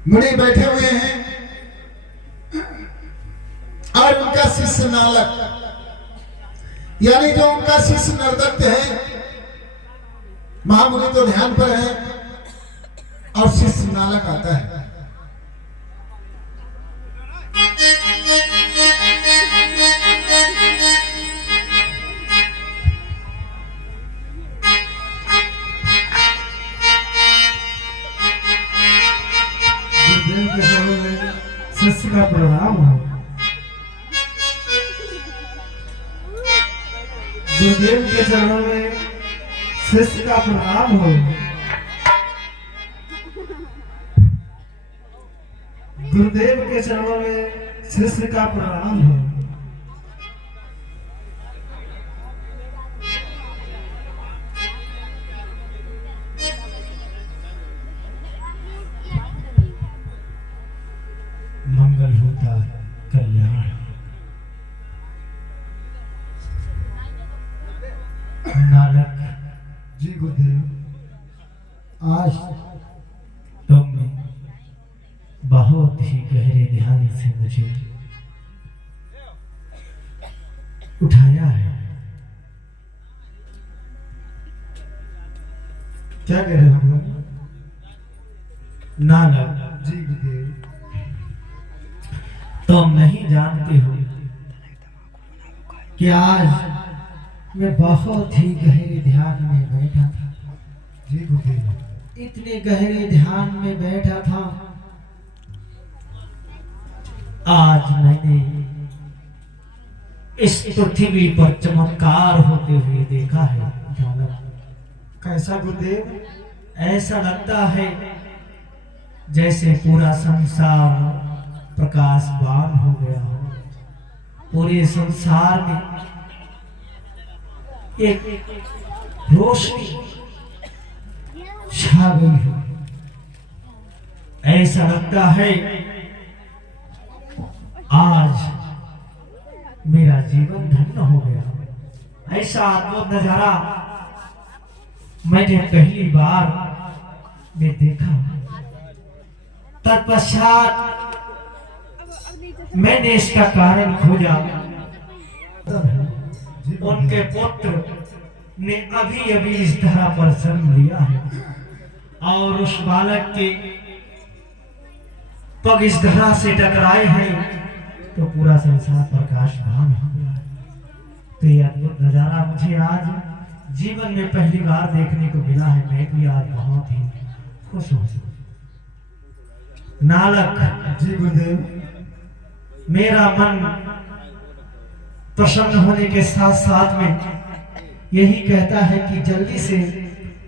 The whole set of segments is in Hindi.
मुनि बैठे हुए हैं और उनका शिष्य नालक, यानी जो उनका शिष्य नरदत्त है, महामुनि तो ध्यान पर है और शिष्य नालक आता है। शिष्य का प्रणाम हो। गुरुदेव के चरणों में शिष्य का प्रणाम हो। गुरुदेव के चरणों में शिष्य का प्रणाम हो। मंगल होता कल्याण। नानक जी गुरुदेव, आज तुमने बहुत ही गहरे ध्यान से मुझे उठाया है। क्या कह रहे हो हम लोग? नानक जी गुरुदेव, तुम नहीं जानते हो कि आज मैं बहुत ही गहरे ध्यान में बैठा था। जी गुरुदेव, इतने गहरे ध्यान में बैठा था, आज मैंने इस पृथ्वी पर चमत्कार होते हुए देखा है। कैसा गुरुदेव? ऐसा लगता है जैसे पूरा संसार प्रकाशवान हो गया हो। पूरे संसार में एक रोशनी छा गई हो। ऐसा लगता है आज मेरा जीवन धन्य हो गया। ऐसा अद्भुत नजारा मैंने पहली बार में देखा। तत्पश्चात मैंने इसका कारण खोजा। उनके पुत्र ने अभी अभी इस धरा पर जन्म लिया है और उस बालक के पग इस धरा से टकराए हैं तो पूरा संसार प्रकाशमान हो गया है। तो यह अद्भुत नजारा मुझे आज जीवन में पहली बार देखने को मिला है। मैं भी आज बहुत ही खुश हूँ। नालक जी गुरुदेव, मेरा मन प्रसन्न होने के साथ साथ में यही कहता है कि जल्दी से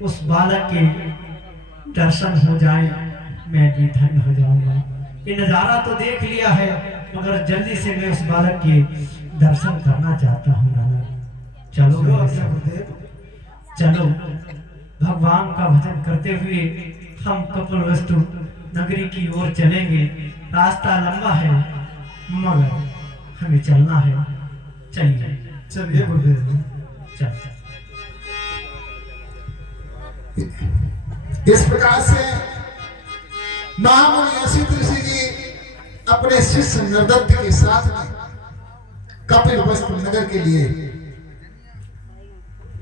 उस बालक के दर्शन हो जाए, मैं भी धन्य हो जाऊंगा। ये नजारा तो देख लिया है मगर जल्दी से मैं उस बालक के दर्शन करना चाहता हूँ। नानक चलो गुरुदेव, चलो भगवान का भजन करते हुए हम कपिलवस्तु नगरी की ओर चलेंगे। रास्ता लंबा है मगर हमें चलना है। चलिए चलिए गुरुदेव। चल। इस प्रकार से महामुनि असित ऋषि जी अपने शिष्य नरदत्त के साथ में कपिलवस्तु नगर के लिए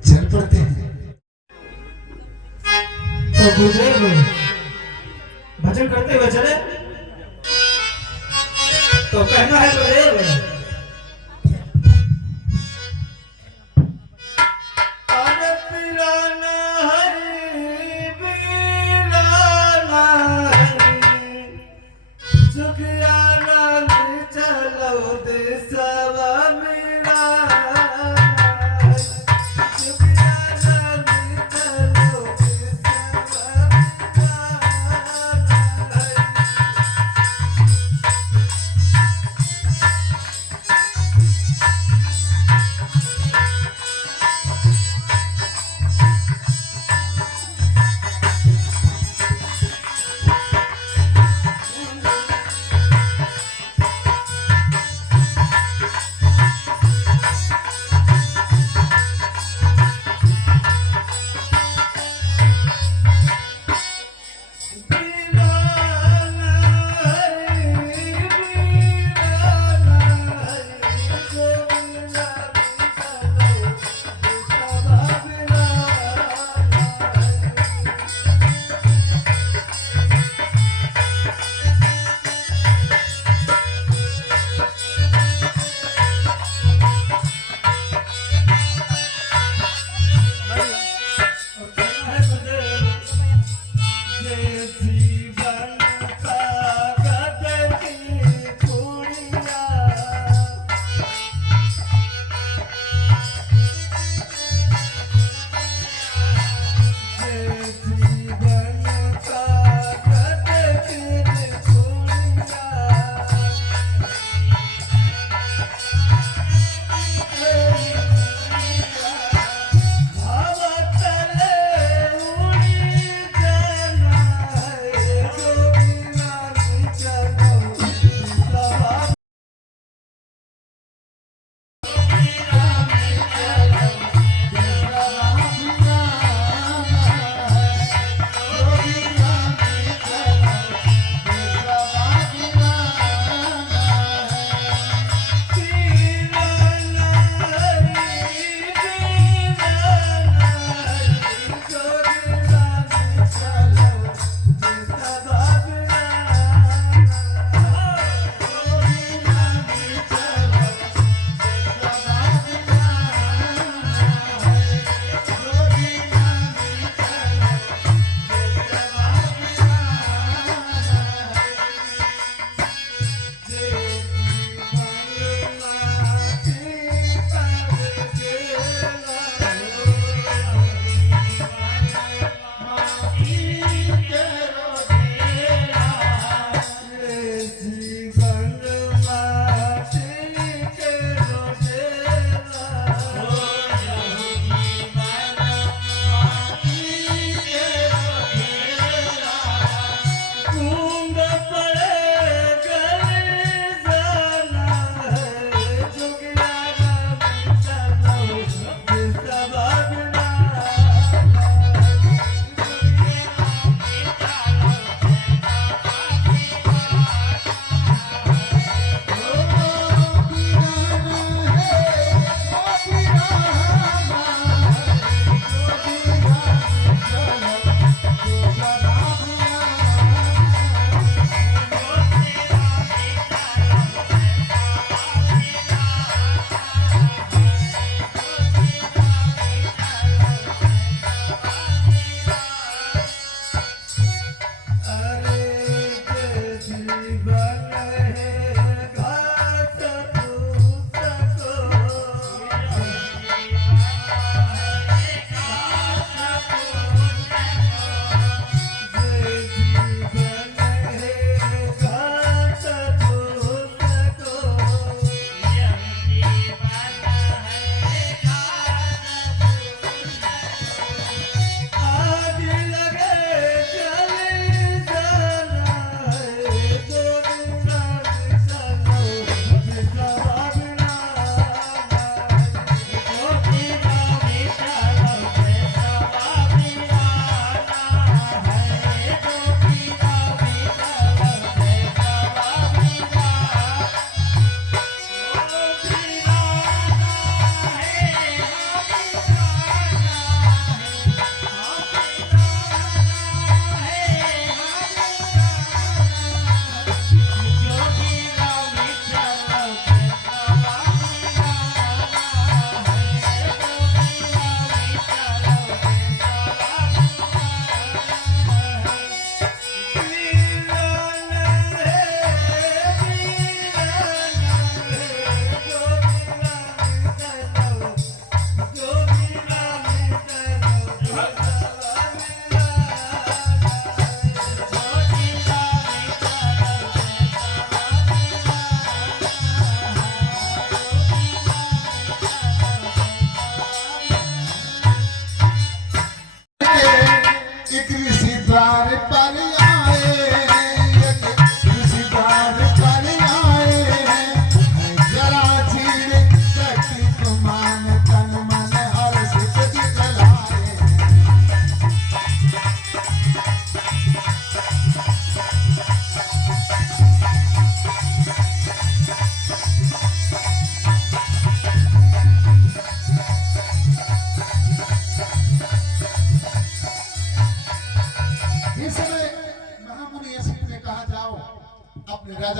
चल पड़ते हैं। तो गुरुदेव भजन करते हुए चले तो कहना है गुरुदेव, अरे पिलाना हरि बिलाना हरि जुगियाना चलो देसवा मिलाना जुगियाना चलो देसवा मिलाना।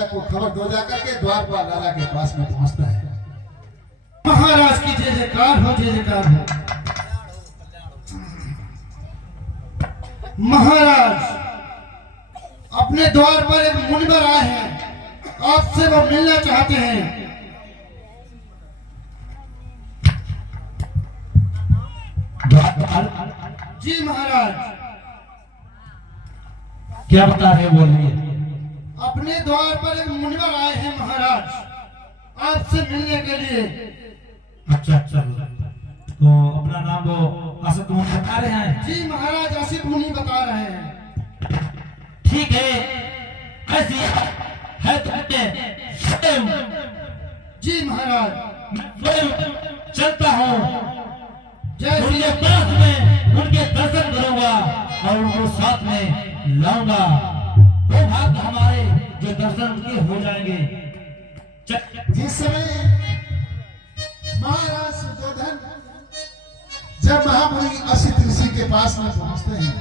राजा को खबर दो जाकर के द्वारपाल राजा के पास में पहुंचता है। महाराज की जय जयकार हो, जय जयकार हो। महाराज अपने द्वार पर एक मुनिवर आए हैं, आपसे वो मिलना चाहते हैं। जी महाराज। क्या बता रहे बोलिए। अपने द्वार पर एक मुनिवर आए हैं महाराज, आपसे मिलने के लिए। अच्छा अच्छा, तो अपना नाम वो असद मुनि बता रहे हैं। जी महाराज, असित मुनि बता रहे हैं। ठीक है, ऐसी है तुमने स्वयं। जी महाराज। मैं स्वयं चलता हूँ, जय श्री उनके पास में उनके दर्शन करूंगा और उनको साथ में लाऊंगा। वो भाग हमारे जो दर्शन उनके हो जाएंगे। जिस समय महाराज सुयोधन जब महामुनि असित ऋषि के पास में पहुंचते हैं,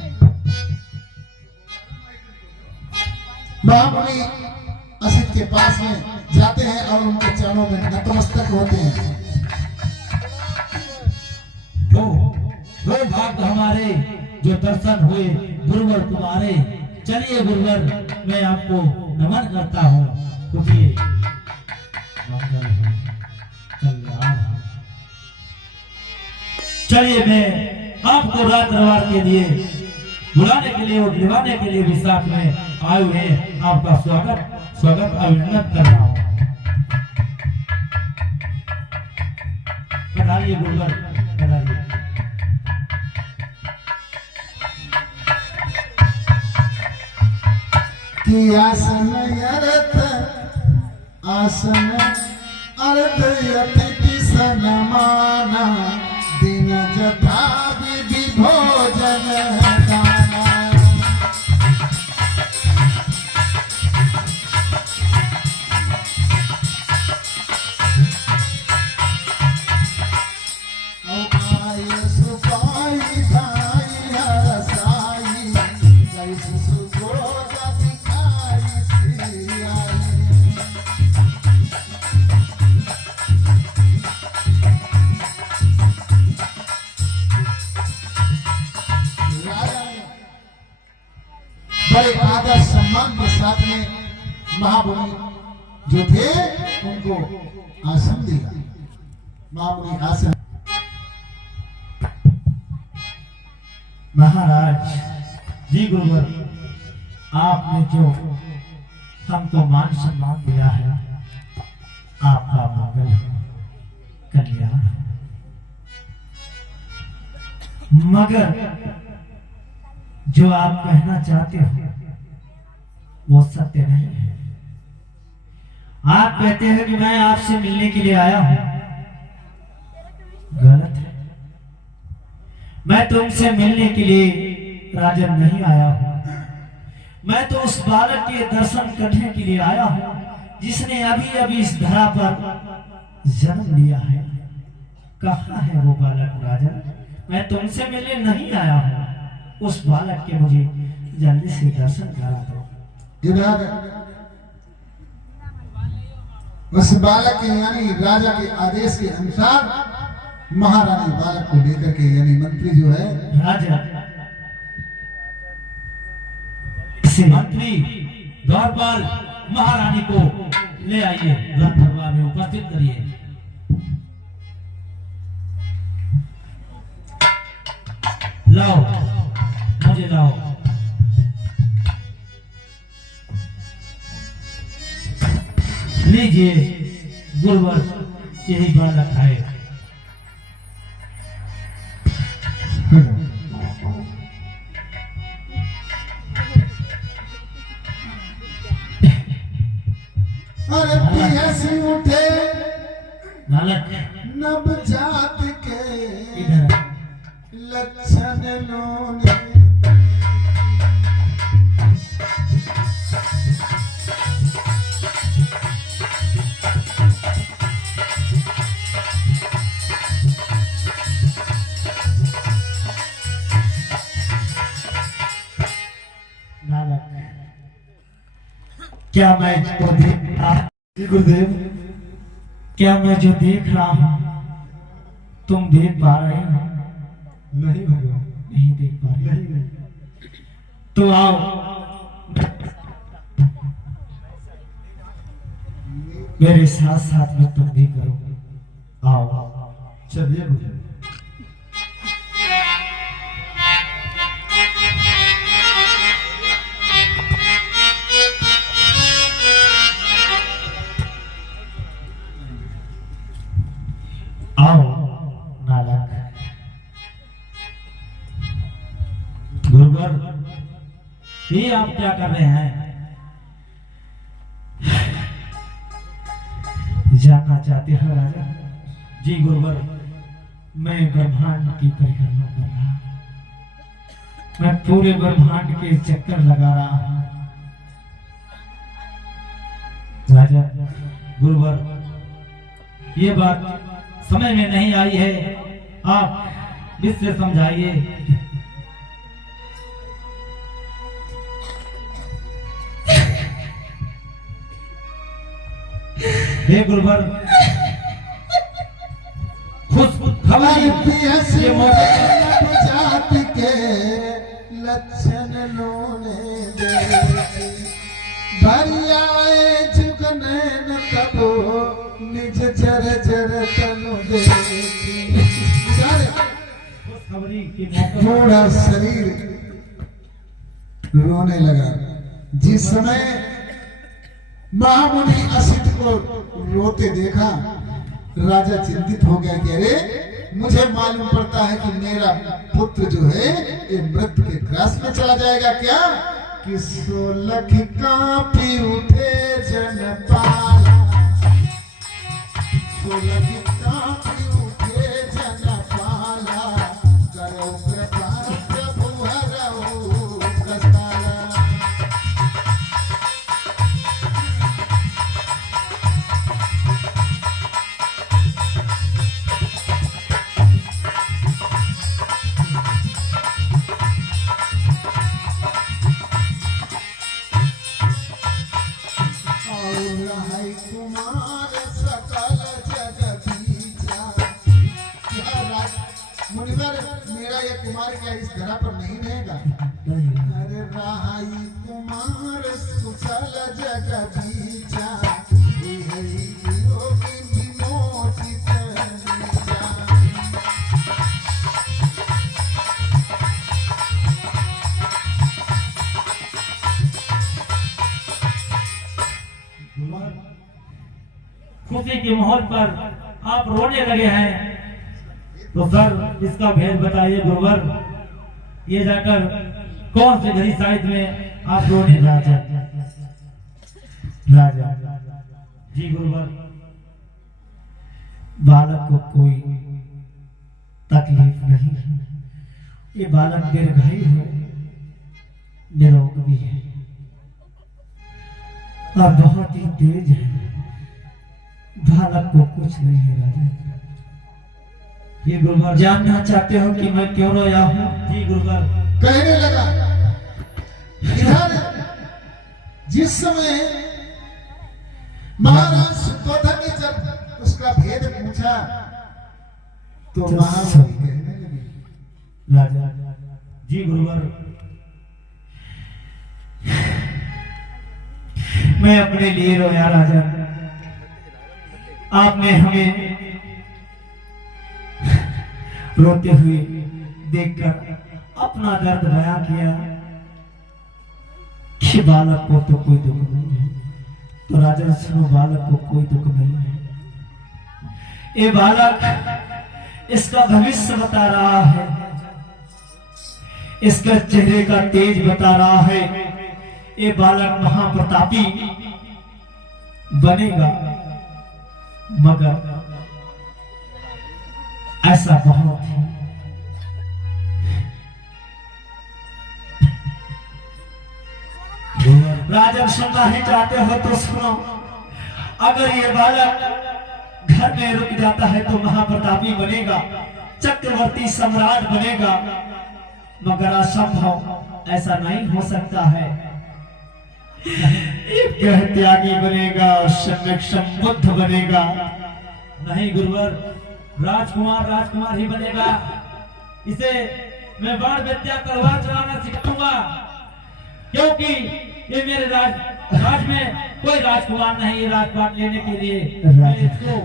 महामुनि असित के पास में जाते हैं और उनके चरणों में नतमस्तक होते हैं। वो भाग हमारे जो दर्शन हुए गुरुवर तुम्हारे। चलिए गुरुवर, मैं आपको नमन करता हूँ। उठिए, मंगल हो, कल्याण हो। चलिए, मैं आपको राज दरबार के लिए बुलाने के लिए और दिलाने के लिए भी साथ में आए हुए आपका स्वागत अभिनंदन कर रहा हूँ। पधारिए गुरुवर, पधारिए। कि आसन अर्थ अतिथि सनमाना दिन जथा विधि भोजन दाना। आय सुपाई धाई हरसाई जैसे सुगोजा दिखाई सियाई। बड़े आदर सम्मान के साथ में महामुनि जो थे उनको आसन दिया। महामुनि आसन। महाराज जी, गुरुवर आपने जो हमको मान सम्मान दिया है, आपका मंगल हो, कल्याण हो। मगर जो आप कहना चाहते हो वो सत्य नहीं है। आप कहते हैं कि मैं आपसे मिलने के लिए आया हूं, गलत है। मैं तुमसे मिलने के लिए राजन नहीं आया हूं। मैं तो उस बालक के दर्शन करने के लिए आया हूं जिसने अभी अभी इस धरा पर जन्म लिया है। कहाँ है वो बालक राजन? मैं तुमसे मिलने नहीं आया हूं, उस बालक के मुझे जल्दी से दर्शन करा दो। इधर उस बालक के यानी राजा के आदेश के अनुसार महारानी बालक को लेकर के यानी मंत्री जो है राजा मंत्री द्वारपाल महारानी को ले आइए, रथ दरबार में उपस्थित करिए। लाओ, मुझे लाओ। लीजिए गुरुवर, यही बालक है। अरे पियसी उठे बालक नवजात के इधर लक्षण लोने। क्या मैं जो देख रहा जी गुरुदेव। क्या मैं जो देख रहा हूँ तुम देख पा रहे हो? नहीं भगवान, नहीं देख पा रहे। नहीं नहीं। तो आओ, मेरे साथ साथ में तुम भी करो। आओ चलिए गुरुदेव। आओ नालक। गुरुवर, ये आप क्या कर रहे हैं? जानना चाहते हो राजा? जी गुरुवर। मैं ब्रह्मांड की परिक्रमा कर रहा हूं। मैं पूरे ब्रह्मांड के चक्कर लगा रहा हूं राजा। गुरुवर, ये बात समझ में नहीं आई है, आप इससे समझाइए। हे गुरुवर, खुश खबरी ये मौके जाति के लक्षण लोने दे भरियाए जुगने न तबो निज जर जर तनु दे खबरी की मौके थोड़ा शरीर रोने लगा। जिस समय महामुनि असित को रोते देखा, राजा चिंतित हो गया कि अरे मुझे मालूम पड़ता है कि मेरा पुत्र जो है ये मृत्यु के ग्रास में चला जाएगा। क्या कि 16 कांपी उठे जनपाला, 16 कांपी उठे जनपाला, करो कृपा प्रभु हरऊ कसाला। कुमार सकल जगदीशा। मुनिवर, मेरा ये कुमार क्या इस धरा पर नहीं रहेगा? अरे राही कुमार कुशल जगदीशा, विमोचित नीचा। खुशी के माहौल पर आप रोने लगे हैं, तो सर इसका भेद बताइए गुरुवर। ये जाकर कौन से घड़ी साइड में आप रोने राजा राजा जी गुरुवर। बालक को कोई तकलीफ नहीं है। ये बालक दीर्घायु है, निरोग भी है और बहुत ही तेज है। बालक को कुछ नहीं है राजा। ये गुरुवर, जानना चाहते हो कि मैं क्यों रोया हूँ? जी गुरुवर। कहने लगा, इधर जिस समय महाराज सुबोधन ने जब उसका भेद पूछा तो महामुनि कहने लगे, राजा जी गुरुवर। मैं अपने लिए रोया राजा। आपने हमें रोते हुए देखकर अपना दर्द बयां किया कि बालक को तो कोई दुख नहीं है। तो राजा सुनो, बालक को कोई दुख नहीं है। ये बालक इसका भविष्य बता रहा है, इसका चेहरे का तेज बता रहा है। ये बालक महाप्रतापी बनेगा, मगर ऐसा बहुत है। राजन सुनना ही चाहते हो तो सुनो। अगर ये बालक घर में रुक जाता है तो महाप्रतापी बनेगा, चक्रवर्ती सम्राट बनेगा, मगर असंभव, ऐसा नहीं हो सकता है। एक ग्रह त्यागी बनेगा, सम्यक संबुद्ध बनेगा। नहीं गुरुवर, राजकुमार राजकुमार ही बनेगा। इसे मैं बाण विद्या तलवार चलाना सिखाऊंगा, क्योंकि ये मेरे राज में कोई राजकुमार नहीं है राजपाट लेने के लिए। मैं इसको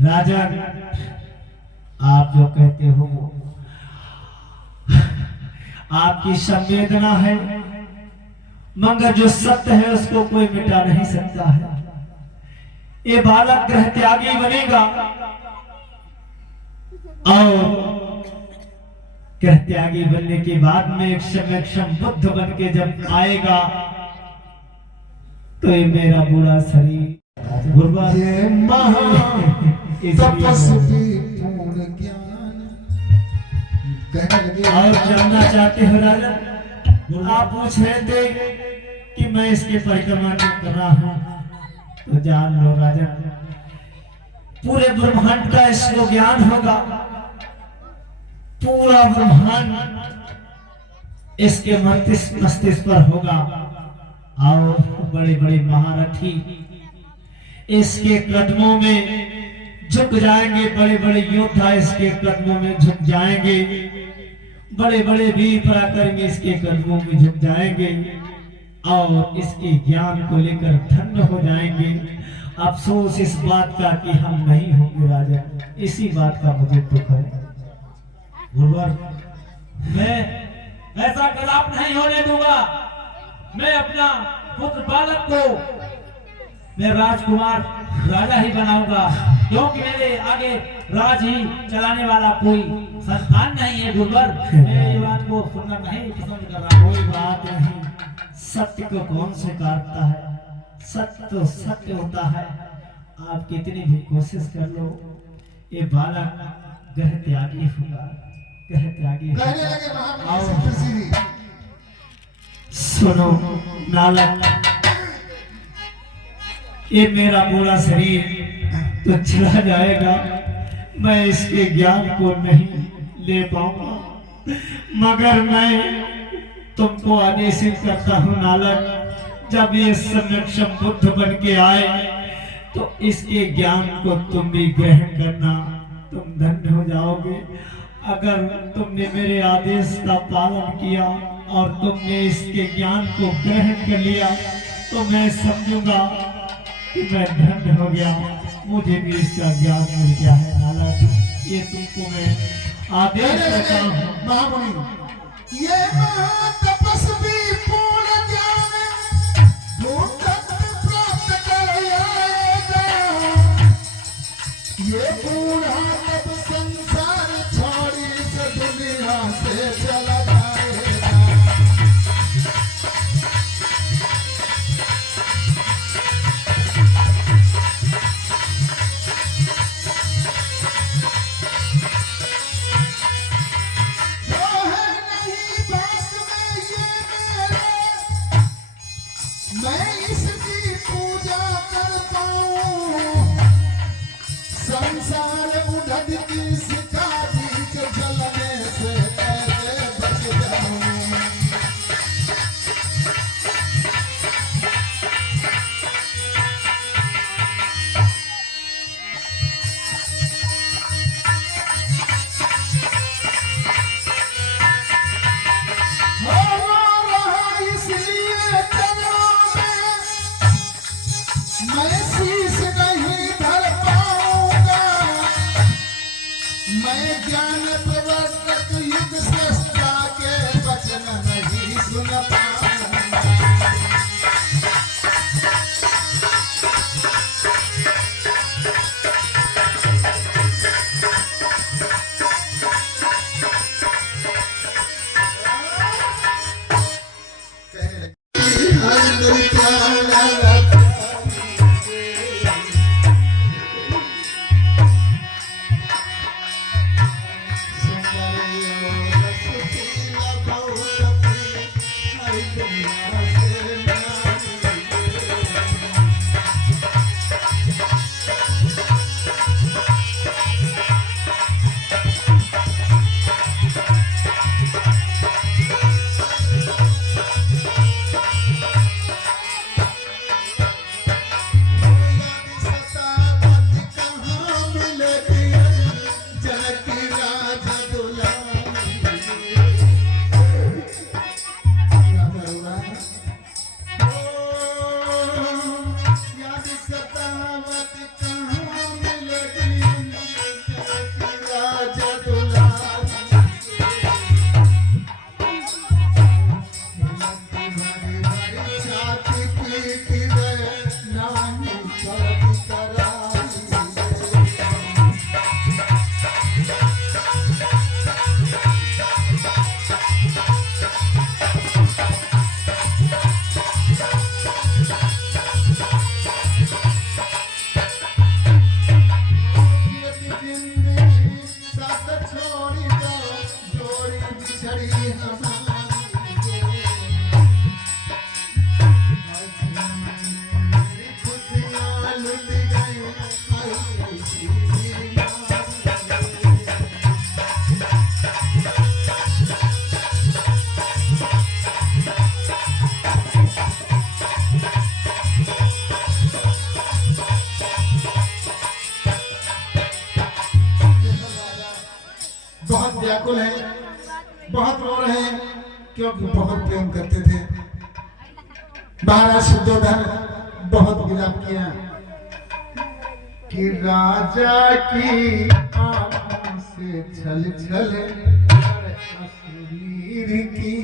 राजन, आप जो कहते हो वो आपकी संवेदना है, मगर जो सत्य है उसको कोई मिटा नहीं सकता है। ये बालक ग्रह त्यागी बनेगा और ग्रह त्यागी बनने के बाद में एक सम्यक संबुद्ध बन के जब आएगा तो ये मेरा बूढ़ा शरीर गुरुवर, ये महा तपस्वी पूर्ण ज्ञान कहने लगे। और जानना चाहते हो राजन, आप पूछ रहे थे कि मैं इसकी परिक्रमा क्यों कर रहा हूं, तो जान लो राजन, पूरे ब्रह्मांड का इसको ज्ञान होगा। पूरा ब्रह्मांड इसके मस्तिष्क पर होगा और बड़े बड़े महारथी इसके कदमों में झुक जाएंगे। बड़े बड़े योद्धा इसके कदमों में झुक जाएंगे। बड़े बड़े वीर पराक्रमी इसके कदमों में झुक जाएंगे और इसके ज्ञान को लेकर धन्य हो जाएंगे। अफसोस इस बात का कि हम नहीं होंगे राजा, इसी बात का मुझे दुख है। गुरुवर, मैं ऐसा कदाप नहीं होने दूंगा। मैं अपना पुत्र बालक को मैं राजकुमार राजा ही बनाऊंगा, क्योंकि मेरे आगे राज ही चलाने वाला कोई संतान नहीं है। गुरुवर, मैं ये बात को सुनना नहीं पसंद कर रहा। कोई बात नहीं, सत्य को कौन स्वीकारता है? सत्य तो सत्य होता है। आप कितनी भी कोशिश कर लो, ये बालक ग्रह त्यागी होगा, ग्रह त्यागी होगा। कहने लगे महाबली श्री, सुनो नालक, ये मेरा पूरा शरीर तो चला जाएगा, मैं इसके ज्ञान को नहीं ले पाऊंगा, मगर मैं तुमको आदेशित करता हूँ नालक, जब ये सम्यक संबुद्ध बन के आए तो इसके ज्ञान को तुम भी ग्रहण करना, तुम धन्य हो जाओगे। अगर तुमने मेरे आदेश का पालन किया और तुमने इसके ज्ञान को ग्रहण कर लिया तो मैं समझूंगा कि मैं धन्य हो गया, मुझे भी इसका ज्ञान मिल गया है नालक। ये तुमको मैं आदेश देता हूँ। महामुनि, ये महातपस्वी पूर्ण ज्ञान भूतत्व प्राप्त कर आएगा। ये बूढ़ा तब संसार छोड़ी इस दुनिया से चला जाएगा। मैं इसकी पूजा करता हूँ, संसार उधर की सिका बीच जलने से कैसे बच जाऊं। मैं शीश नहीं धर पाऊंगा, मैं ज्ञान प्रवर्तक युग स्रष्टा के वचन नहीं सुन पाऊंगा। छोड़ी जाओ जोड़ी बिछड़ी हमारी मेरी खुशियाँ लुट गई आई ऐसी बहुत व्याकुल है, बहुत रो रहे हैं क्योंकि बहुत प्रेम करते थे। महाराज शुद्धोधन बहुत विलाप किया कि राजा की आंखों से छल छल असुरीर की